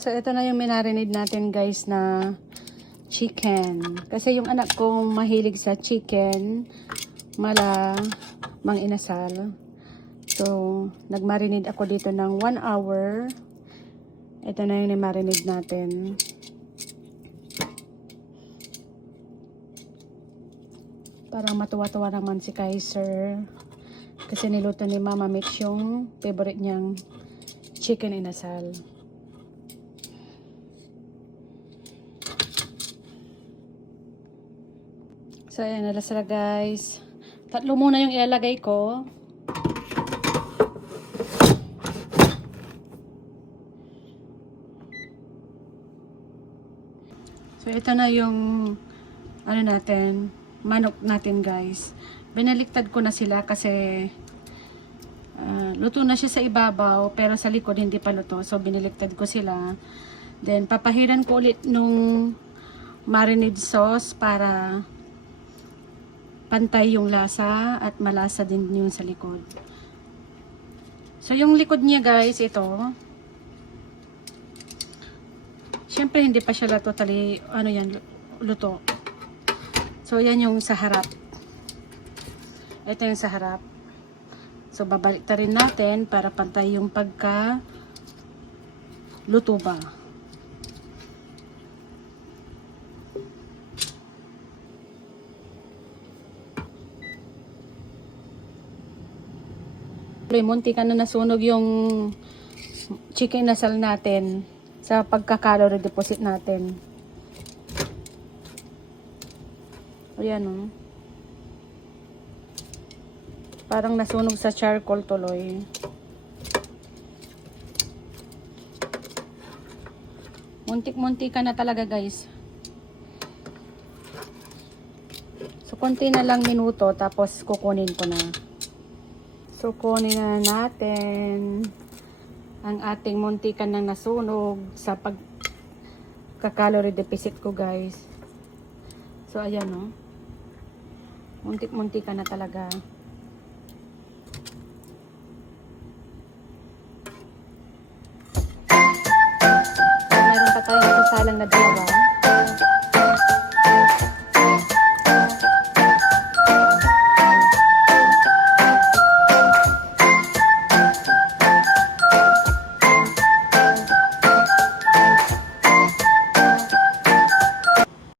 So, ito na yung minarinade natin guys na chicken. Kasi yung anak ko mahilig sa chicken, mang inasal. So, nagmarinade ako dito ng 1 hour. Ito na yung nimarinade natin. Parang matuwa-tuwa naman si Kaiser. Kasi niluto ni Mama Mitch yung favorite niyang chicken inasal. So, ayan, nalasara guys. 3 muna yung ilalagay ko. So, ito na yung ano natin, manok natin guys. Binaliktad ko na sila kasi luto na siya sa ibabaw pero sa likod hindi pa luto. So, binaliktad ko sila. Then, papahiran ko ulit nung marinade sauce para pantay yung lasa at malasa din yung sa likod. So, yung likod niya guys, ito. Siyempre, hindi pa siya totally, luto. So, yan yung sa harap. Ito yung sa harap. So, babalik ta rin natin para pantay yung pagka luto ba. Munti ka na nasunog yung chicken nasal natin sa pagka-calorie deposit natin. Ayan o. Parang nasunog sa charcoal tuloy. Muntik-munti ka na talaga guys. So, konti na lang minuto tapos kukunin ko na. So, kunin na natin ang ating muntikan na nasunog sa pagka-calorie deficit ko guys. So, ayan o. Muntik-muntika na talaga. So, meron pa tayong sasalang na dalawa.